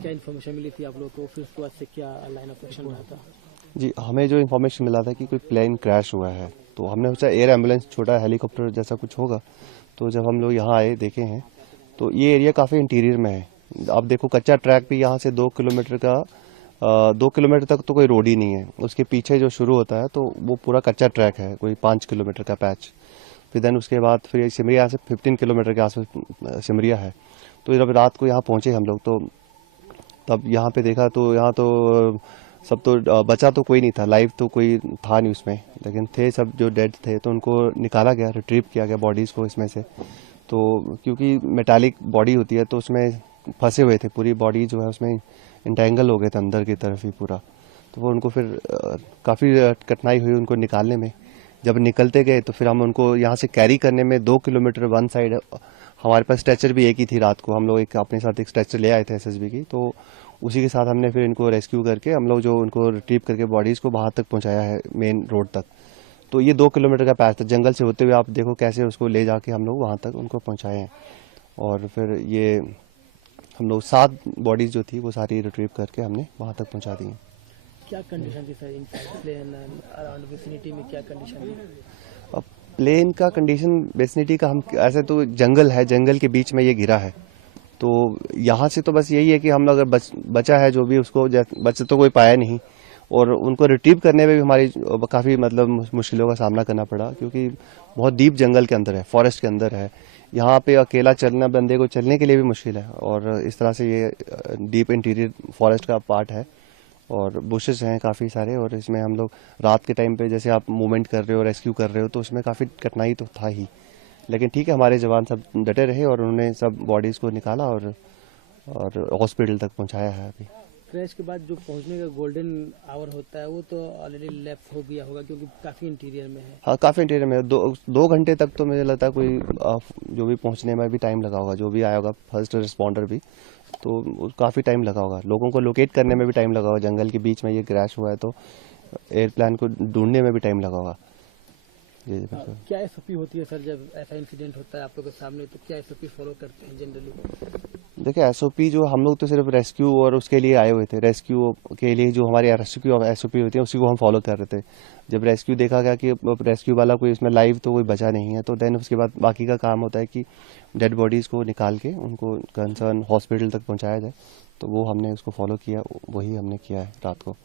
क्या इन्फॉर्मेशन मिली थी आप लोगों को, फिर उसके बाद से क्या लाइन ऑफ एक्शन रहा था? जी, हमें जो इन्फॉर्मेशन मिला था कि कोई प्लेन क्रैश हुआ है, तो हमने सोचा एयर एम्बुलेंस, छोटा हेलीकॉप्टर जैसा कुछ होगा। तो जब हम लोग यहाँ आए देखे हैं तो ये एरिया काफ़ी इंटीरियर में है। आप देखो कच्चा ट्रैक भी यहाँ से 2 किलोमीटर का 2 किलोमीटर तक तो कोई रोड ही नहीं है। उसके पीछे जो शुरू होता है तो वो पूरा कच्चा ट्रैक है, कोई 5 किलोमीटर का पैच। फिर देन उसके बाद फिर सिमरिया से 15 किलोमीटर के आसपास सिमरिया है। तो जब रात को यहाँ पहुँचे हम लोग तो तब यहाँ पे देखा तो यहाँ तो सब तो बचा तो कोई नहीं था, लाइव तो कोई था नहीं उसमें, लेकिन थे सब जो डेड थे तो उनको निकाला गया, रिट्रीव किया गया बॉडीज़ को इसमें से। तो क्योंकि मेटालिक बॉडी होती है तो उसमें फंसे हुए थे, पूरी बॉडी जो है उसमें इंटेंगल हो गए थे अंदर की तरफ ही पूरा। तो वो उनको फिर काफ़ी कठिनाई हुई उनको निकालने में। जब निकलते गए तो फिर हम उनको यहाँ से कैरी करने में 2 किलोमीटर वन साइड, हमारे पास स्ट्रेचर भी एक ही थी। रात को हम लोग एक अपने साथ एक स्ट्रेचर ले आए थे एसएसबी की, तो उसी के साथ हमने फिर इनको रेस्क्यू करके हम लोग जो उनको रिट्रीव करके बॉडीज़ को वहाँ तक पहुँचाया है मेन रोड तक। तो ये 2 किलोमीटर का पैच था, जंगल से होते हुए आप देखो कैसे उसको ले जाके हम लोग वहाँ तक उनको पहुँचाए हैं। और फिर ये हम लोग 7 बॉडीज़ जो थी वो सारी रिट्रीव करके हमने वहाँ तक पहुँचा दी। क्या कंडीशन थी sir inside plane around vicinity में, क्या कंडीशन थी? अब प्लेन का कंडीशन वेसिनिटी का, हम ऐसे तो जंगल है, जंगल के बीच में ये गिरा है, तो यहाँ से तो बस यही है कि हम लोग अगर बचा है जो भी उसको, बच तो कोई पाया नहीं। और उनको रिट्रीव करने में भी हमारी काफ़ी मतलब मुश्किलों का सामना करना पड़ा, क्योंकि बहुत डीप जंगल के अंदर है, फॉरेस्ट के अंदर है। यहाँ पे अकेला चलना बंदे को चलने के लिए भी मुश्किल है, और इस तरह से ये डीप इंटीरियर फॉरेस्ट का पार्ट है और बुशेस हैं काफ़ी सारे। और इसमें हम लोग रात के टाइम पे जैसे आप मूवमेंट कर रहे हो, रेस्क्यू कर रहे हो, तो उसमें काफ़ी कठिनाई तो था ही, लेकिन ठीक है, हमारे जवान सब डटे रहे और उन्होंने सब बॉडीज़ को निकाला और हॉस्पिटल तक पहुंचाया है अभी। क्रैश के बाद जो पहुंचने का गोल्डन आवर होता है वो तो ऑलरेडी लेफ्ट हो गया होगा, क्योंकि काफी इंटीरियर में है। हाँ, काफ़ी इंटीरियर में है। 2 घंटे तक तो मुझे लगता है कोई जो भी पहुंचने में भी टाइम लगा होगा, जो भी आया होगा फर्स्ट रिस्पॉन्डर भी, तो काफ़ी टाइम लगा होगा। लोगों को लोकेट करने में भी टाइम लगा होगा, जंगल के बीच में ये क्रैश हुआ है तो एयरप्लेन को ढूंढने में भी टाइम लगा होगा। जी बिल्कुल। क्या एसओपी होती है सर जब ऐसा इंसिडेंट होता है आप लोग के सामने, तो क्या एसओपी फॉलो करते हैं जनरली? देखिए एसओपी जो हम लोग तो सिर्फ रेस्क्यू और उसके लिए आए हुए थे, रेस्क्यू के लिए जो हमारी रेस्क्यू एसओपी होती है उसी को हम फॉलो कर रहे थे। जब रेस्क्यू देखा गया कि रेस्क्यू वाला कोई इसमें लाइव तो कोई बचा नहीं है, तो देन उसके बाद बाकी का काम होता है कि डेड बॉडीज़ को निकाल के उनको कंसर्न हॉस्पिटल तक पहुँचाया जाए। तो वो हमने उसको फॉलो किया, वही हमने किया है रात को।